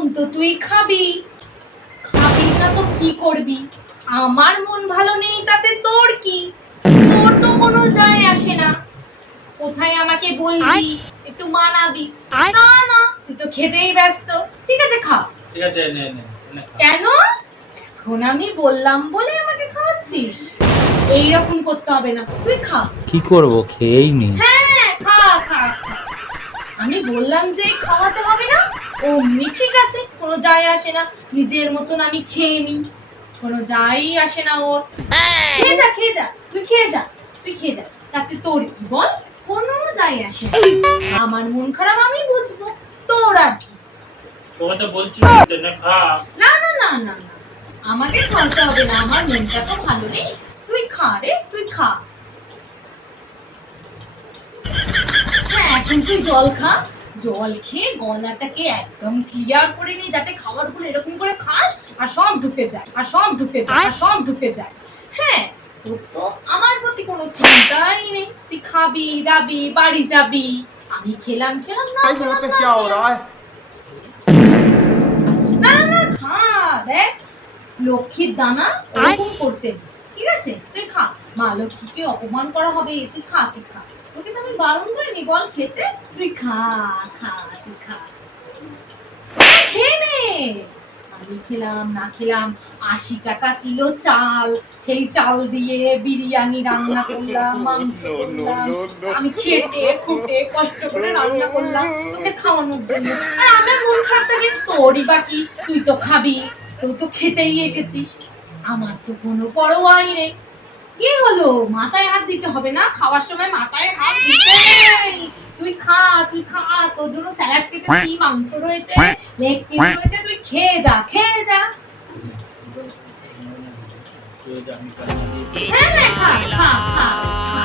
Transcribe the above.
এখন তো তুই খাবি, খাবি না তো কি করবি? আমার মন ভালো নেই তাতে তোর কি? তোর তো কোনো যায় আসে না। কোথায় আমাকে বলবি, একটু মানাবি। না না, তুই তো খেতেই ব্যস্ত। ঠিক আছে খা। ঠিক আছে, নে নে নে খা। কেন? এখন আমি বললাম বলে আমাকে খাওয়াচ্ছিস? এইরকম করতে হবে না, তুই খা। কি করব, খেয়েই নি। হ্যাঁ খা খা খা। আমি বললাম যে খাওয়াতে হবে না, অমনি ঠিক আছে, কোনো যায় আসে না, নিজের মতন আমি খেয়ে নি, কোনো যাই আসে না ওর। খেয়ে যা খেয়ে যা, তুই খেয়ে যা, তুই খেয়ে যা, তাতে তোর কি বল? কোনো যায় আসে না। আমার মন খারাপ আমি বুঝবো, তোর আর কি? তোকে তো বলছি না খা। না না না না না, আমাকে খাওয়াতে হবে না, আমার মনটা তো ভালো নেই। তুই খা রে, তুই খা। হ্যাঁ এখন তুই জল খা, জল খেয়ে গলাটাকে একদম ক্লিয়ার করে নি, যাতে খাবারগুলো এরকম করে খাস আর সব ঢুকে যায়, আর সব ঢুকে যায়, আর সব ঢুকে যায়। হ্যাঁ, তোর তো আমার প্রতি কোনো চিন্তাই নেই, তুই খাবি দাবি বাড়ি যাবি, আমি খেলাম খেলাম না भाई यहाँ पे क्या हो रहा है? না না না, খা দেখ, লক্ষ্মীর দানা ওরকম করতে নেই, ঠিক আছে? তুই খা, মা লক্ষ্মীকে অপমান করা হবে, তুই খা, তুই খা। তোকে তো আমি বারণ করিনি বল খেতে, তুই খা খা, তুই খা, খেয়ে নে। আমি খেলাম না খেলাম, 80 টাকা কিলো চাল, সেই চাল দিয়ে বিরিয়ানি রান্না করলাম, মাংস করলাম, আমি খেটে খুঁটে কষ্ট করে রান্না করলাম তোকে খাওয়ানোর জন্য। আর আমার মন খারাপ থাকে, তোরই বাকি, তুই তো খাবি, তুই তো খেতেই এসেছিস, আমার তো কোনো পরোয়াই নেই। কি হলো, মাথায় হাত দিতে হবে না? খাওয়ার সময় মাথায় হাত দিতে নেই। তুই খা, তুই খা, তোর জন্য স্যালাড কেটেছি, মাংস রয়েছে, লেগ পিস রয়েছে, তুই খেয়ে যা, খেয়ে যা। হ্যাঁ হ্যাঁ খা খা খা খা।